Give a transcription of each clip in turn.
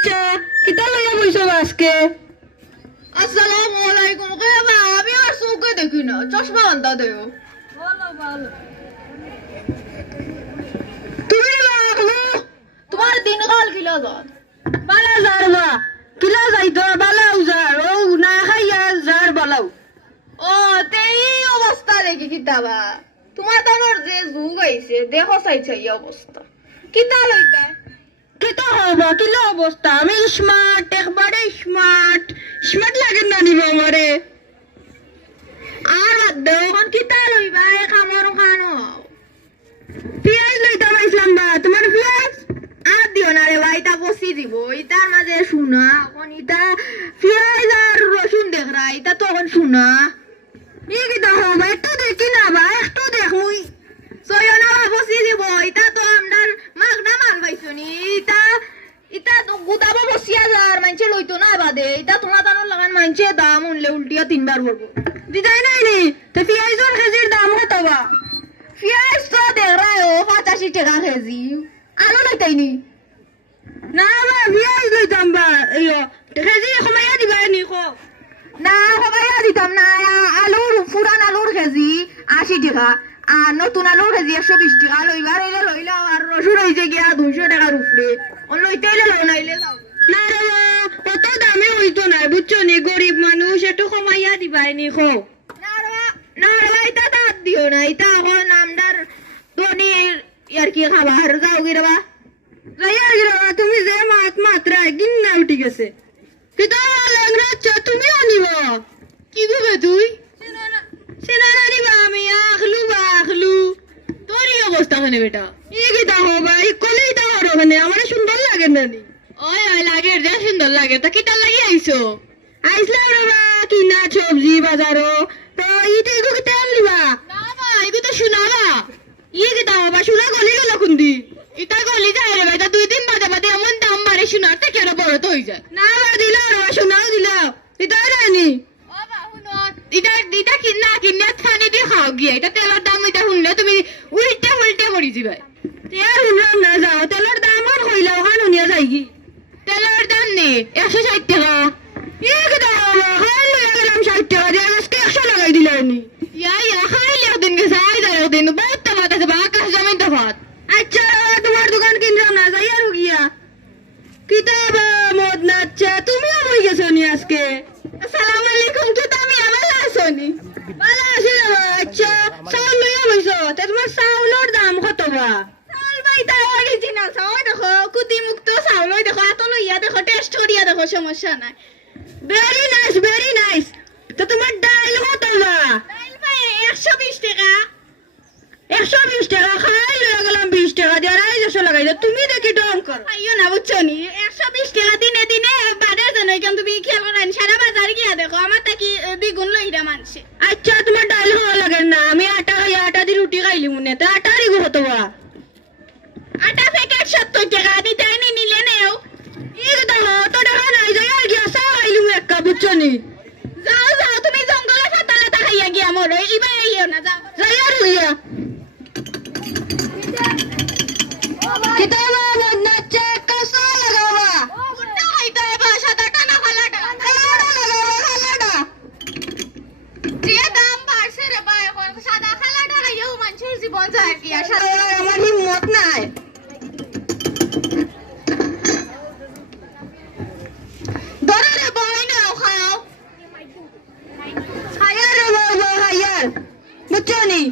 নাচ্চা কিতা লইয়া বইছো আজকে? আসসালামু আলাইকুম। কে বা আমি আর চোখে দেখি না, চশমা আনতা দেও। ভালো ভালো। তুমি লাগলো তোমার দিনকাল কিলা যান? বালা যার বা কিলা যাইতো বালাও যার ও না খাইয়া যার বালাও। ও তে এই অবস্থা দেখি কিতাবা তোমার দানোর যে যুগ আইছে দেখো চাইছে এই অবস্থা কিতা লইতা কিতা হবা কিলা অবস্থা? আমি স্মার্ট, একবারে স্মার্ট। স্মার্ট লাগে না নিব আমারে। আর বাদ দেও এখন কিতা লইবা এ কামর খানো পিয়াজ লইতে পাইছিলাম বা তোমার পিয়াজ আর দিও না রে ভাই তা বসি দিব ইতার মাঝে শুনা এখন ইতা পিঁয়াজ আর রসুন দেখরা ইতা তো এখন শুনা ই কিতা হবা একটু দেখি না বা একটু দেখ মুই সয়না বসি দিব ইতা তো আমরার মাগনা মাল পাইছনি ইতা ইতা তো গুদাবো বসিয়া যার মানছে লইতো না বাদে ইতা তোমার দানোর লাগান মানছে দাম উনলে উল্টিয়া 3 বার পড়বো দিদাই নাই নি তো পিয়াজের কেজির দাম কত বা? পিঁয়াজ তো দেখরা ও 85 টাকা কেজি আলু লইতাইনি না বা পিয়াজ লইতাম বা ইয়ো কেজি কমাইয়া দিবা নি কো? না সবাই দিতাম না আলুর পুরান আলুর কেজি 80 টাকা আর নতুন আলুর কেজি 120 টাকা লইবার এলে লইলাম আর রসুন হয়েছে গিয়া 200 টাকার উপরে লইতে এলে লও নাইলে যাও না রে বা কত দামে হইতো না বুঝছো নি গরিব মানুষ একটু কমাইয়া দিবাই নি কো? না রে ইতা দাঁত দিও না ইতা এখন আমদার ধনির ইয়ার কি খাবার যাও গিয়ে বা যাইয়া গিরা তুমি যে মাত্রা একদিন না উঠি গেছে কিতা লাগরাচ্ছা তুমি আনিব কি দিবে তুই সেনা আনিবা আমি আখলু তোরই অবস্থা কেন বেটা ই কিতা হবা ই কলেই তা হরো মানে আমার সুন্দর লাগে না নি ওই ওই লাগে যে সুন্দর লাগে তা কিটা লাগি আইছো আইসলাম রে বা কিনা সবজি বাজারও তো ইটা ইগো কিতা আনলিবা? না বা এগু তো শোনাবা ই কিতা হবা শুনা গলি গেল কুন্দি ইতা গলি যায় রে ভাই 2 দিন বাদে বাদে এমন দাম বাড়ে শোনার থেকে আরো বড় তো হয়ে যায় না বা দিল রে শুনাও দিল ইতা রানি ও বা শুনো ইটা কিনা কিনে ছানি দিয়ে খাও গিয়ে এটা তেলের দাম এটা শুনলে তুমি উল্টে উল্টে মরি যাবে তেল শুনলাম না যাও তেলের দাম আর কইলা ওখানে নিয়ে যাই কি তেলের দাম নেই 160 টাকা ই কিতা হবা খাই লইয়া গেলাম 60 টাকা দিয়ে আজকে 100 লাগাই দিলানি ইয়া খাইলে দিন গেছে আইদার দিন বহুত টাকা আছে বা আকাশ জমিন তো ভাত আচ্ছা তোমার দোকান কিনলাম না যাই আর গিয়া কিতাব মদ নাচ্ছা তুমিও বই গেছো নি আজকে? আসসালামু আলাইকুম কি তুমি আবার আসনি ভালো আছি রে বা। আচ্ছা চাউল লইয়া বইছো তে তোমার চাউলের দাম কত বা? চাউল ভাই তা অরিজিনাল চাউল দেখো কুদি মুক্ত চাউল দেখো এত লইয়া দেখো টেস্ট করিয়া দেখো সমস্যা নাই ভেরি নাইস তো তোমার ডাল কত বা? ডাল ভাই 120 টাকা 120 টাকা খাই লইয়া গেলাম 20 টাকা দিয়ে আর 250 লাগাই দাও তুমি দেখি ডং কর আইও না বুঝছো নি 120 টাকা দিনে দিনে বাজার জানো কেন তুমি খেয়াল করেন সারা বাজার গিয়া দেখো আমার তাকি দ্বিগুণ লইরা মানছে আচ্ছা তোমার ডাল খাওয়া লাগে না আমি আটা দিয়ে রুটি খাইলি মনে তো আটারই কত বা? আটা প্যাকেট 70 টাকা দিতে আইনি নিলে নেও ই কথা তো টাকা নাই যাই আর গিয়া চা খাইলুম এক কাপ বুঝছো নি যাও তুমি জঙ্গলে ফাতালে তা খাইয়া গিয়া মরো ইবা আইও না যাও যাই আর গিয়া কিতাব মদ নাচ্ছা কসা লাগাবা ও গুন্ডা খাইতে বা সাদা টানা ফালাটা খালাটা যে দাম বাড়ছে রে ভাই এখন সাদা খালাটা খাইয়াও মানুষের জীবন যায় কি আর সাদা আমার হিম্মত নাই ধরে রে বই নাও খাও হায়ার রে বাবা হায়ার বুঝছো নি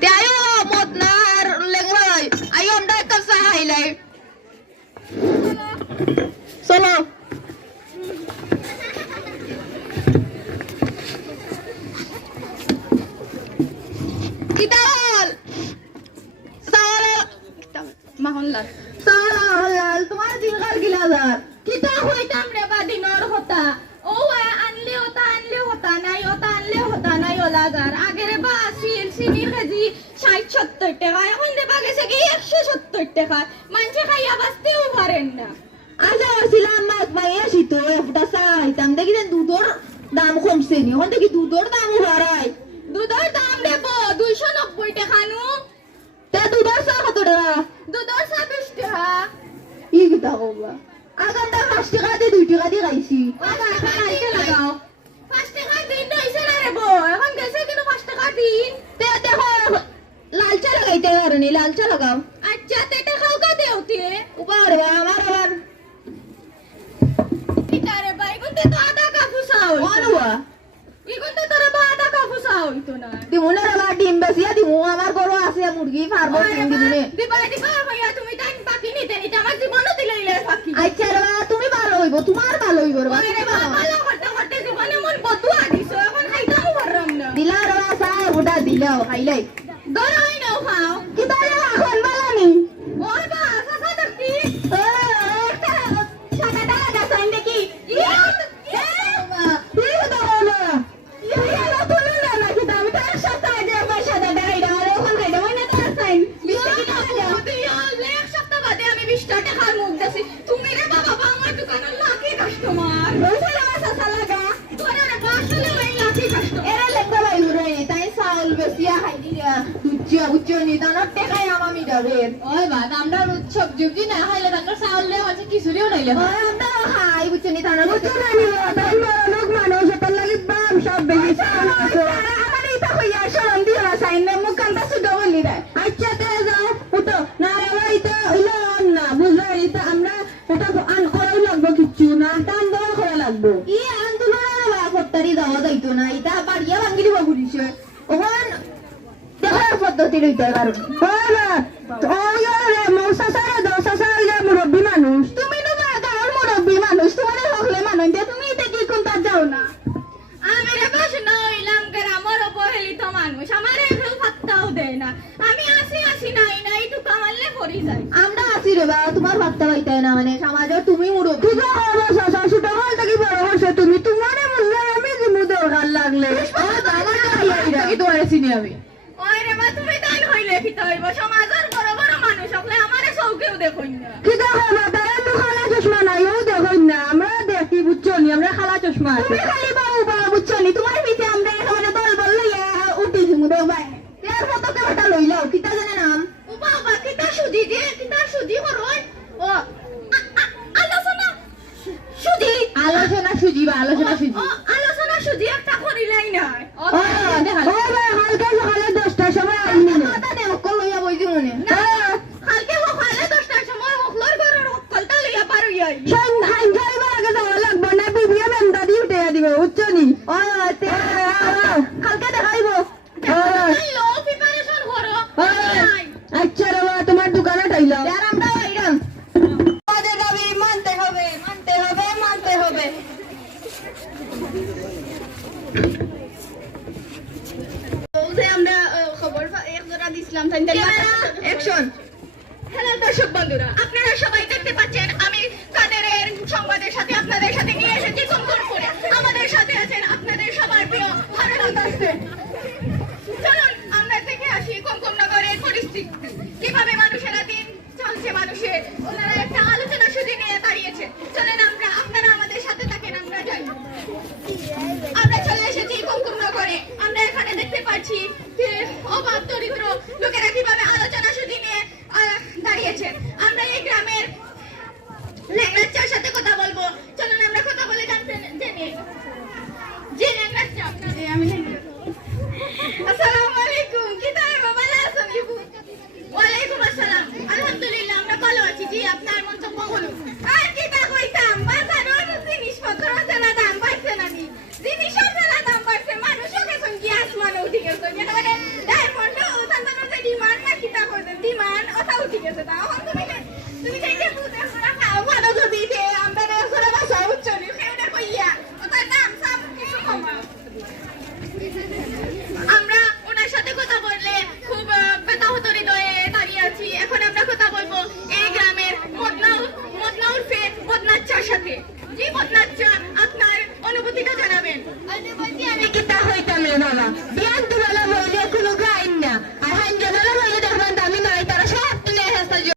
তে আয়ো মত না আর লেংলাই আয়ো আমরা কাছে হাইলাই চলো কিতাল সাল মাহল্লাল সাল তোমার দিলগার গিলাজার কিতা হইতাম রে বা দিনর হতা ও আনলে হতা নাই ওলাজার আগে রে বা সিনির কেজি 60-70 টাকা এখন দেবা গেছে কি 170 টাকা মানুষে খাইয়া বাঁচতেও পারেন না আজ আসছিলাম মাছ মাইয়া শীত একটা চাইতাম দেখি দুধর দাম কমছে নি এখন দেখি দুধর দাম বাড়াই দুধের দাম দেব 290 টাকা নু তা দুধর চা কত টাকা টাকা ই কিতা কবা আগানটা 5 টাকা দিয়ে 2 টাকা দিয়ে খাইছি লাগাও 5 টাকা দিন হইছে না রে বউ এখন গেছে কিন্তু 5 টাকা দিন তে দেখো লাল চা লাগাইতে পারনি লাল চা লাগাও আচ্ছা তে টাকাও কা দেওতে উপর আমার আবার কিতারে ভাই কোনতে তো আধা কাপু চাউল অনুয়া ইগুনতে তোরা বা আধা কাপু চাউল তো না দিমুনে রে বা ডিম বেশিয়া দিমু আমার গরু আছে মুরগি ফার্ম দিমুনে দিবা ভাইয়া তুমি টাইম বাকি নিতে নিতে আমার জীবনও দিলে ইলে ফাঁকি আচ্ছা রে বা তুমি ভালো হইব তোমার ভালো হইব রে বা আরে বাবা ভালো করতে করতে জীবনে মন বদুয়া দিছো এখন খাইতাম পারলাম না দিলা রে বা সাই ওটা দিলাও খাইলাই দরাই নাও খাও কি তারে এখন বালানি ওই বা সাসা দর্তি একটা সাদা দালা দা সাইন দেখি ইয়া মা তুই তো বলো ইয়া না বলো না নাকি দামি তার সাথে যে সাদা দালাই দাও ওখান থেকে ওই না তার সাইন এক সপ্তাহ বাদে আমি 20 টাকার মুখ দিছি তুমি রে বাবা আমার দোকানের লাকি কাস্টমার ওই সালা সাসা লাগা তোরা রে আসলে ওই লাকি কাস্টমার এরা লেখা ভাই রে তাই সাউল বেশিয়া খাই দিয়া উচ্চ নিদানত টেকাই আমামি যাবে ওই বা আমরা উৎসব যুগি না খাইলে তাকে চাউল আছে কিছুরিও নাইলে ওই আমরা খাই উচ্চ নিদানত উচ্চ নানি তাই বড় লোক মানুষ তার লাগি বাম সব বেশি সাউল আছে আমার এটা কইয়া শরম দিয়া সাইন মুখ কান্তা সুদো বলি রে আচ্ছা তে যাও উঠো না রে ভাই তো হইলো না বুঝলা এটা আমরা এটা আন করাই লাগবে কিচ্ছু না আন্দোলন করা লাগবে ই আন্দোলনের বা করতারি যাওয়া যাইতো না এটা বাড়িয়া ভাঙ্গি দিব পুলিশে ওখান দেখার পদ্ধতি লইতে কারণ না ওই রে মৌসা সারা দশা সারা মুরব্বী মানুষ তুমি তো গাঁর মুরব্বী মানুষ তোমার হকলে মানুষ যে তুমি এটা কি কোনটা যাও না আমি রে বস না হইলাম গ্রামের অবহেলিত মানুষ আমার কেউ পাত্তাও দেয় না আমি আসি নাই তো কামালে পড়ি যাই আমরা আছি রে বা তোমার ভাবতে পাইতে না মানে সমাজে তুমি মুরব্বী ঠিক আছে শাশা ছোট হল থেকে বড় হইছে তুমি তোমার মূল্য আমি জিমু দরকার লাগলে তোমার চিনি আমি ওই রে মা তুমি তাই হইলে কি হইব সমাজের বড় বড় মানুষ হলে আমারে চৌকেও দেখুন না কি দেখো না তারা তো খালা চশমা নাই ও দেখো না আমরা দেখি বুঝছো নি আমরা খালা চশমা আছে তুমি খালি বাবু বাবু বুঝছো নি তোমার পিছে আমরা এখানে দল বল লইয়া উঠি দিমু দাও ভাই এর মতো কেমটা লইলাও কিতা জানে নাম ও বাবা কিতা সুদি করই ও আলোচনা সুদি আলোচনা সুজি বা আলোচনা সুজি ও আলোচনা সুদি একটা করিলাই নাই ও ভাই হালকা সকালে 10টার সময় আইনি না কথা দেও কল লইয়া বইছি মনে কালকে সকালে 10টার সময় হকলর ঘরের হকলটা লইয়া পার হইয়াই শাইন হাইন যাইবার আগে যাওয়া লাগবে না বিবিয়া মেমদা দি উঠে দিব বুঝছো নি ও তে কালকে দেখাইব লো প্রিপারেশন করো আচ্ছা রে বাবা তোমার দোকানে টাইলাম আর আমরা আইরাম আমাদের দাবি মানতে হবে ওই আমরা খবর এক জোড়া দিছিলাম তাই অ্যাকশন হ্যালো দর্শক বন্ধুরা আপনারা সবাই দেখতে পাচ্ছেন আমি কাদেরের সংবাদের সাথে আপনাদের সাথে নিয়ে এসেছি কঙ্কন করে আমাদের সাথে আছেন আপনাদের সবার প্রিয় হারান দাসে চলুন আমরা দেখে আসি কঙ্কন নগরের পরিস্থিতি কিভাবে মানুষেরা দিন চলছে মানুষের ওনারা একটা আলোচনা সুযোগ নিয়ে দাঁড়িয়েছে চলেন আপনারা আমাদের সাথে থাকেন আমরা যাই আমরা চলে এসেছি কঙ্কন নগরে আমরা এখানে দেখতে পাচ্ছি যে অভাব দরিদ্র লোকেরা কিভাবে আলোচনা সুযোগ নিয়ে দাঁড়িয়েছে আমরা এই গ্রামের ল্যাংড়াচার সাথে কথা বলবো চলুন আমরা কথা বলে জানতে জেনে জি ল্যাংড়াচা আপনাদের আমি আসসালামু আলাইকুম কি তাই বাবা আছেন ওয়ালাইকুম আসসালাম আলহামদুলিল্লাহ আমরা ভালো আছি জি আপনার মন্তব্য বলুন আর কি তা কইতাম বাজারের জিনিসপত্রের দাম বাড়ছে না নি জিনিসের দাম বাড়ছে মানুষও গেছেন কি আসমানে উঠে গেছে এটা মানে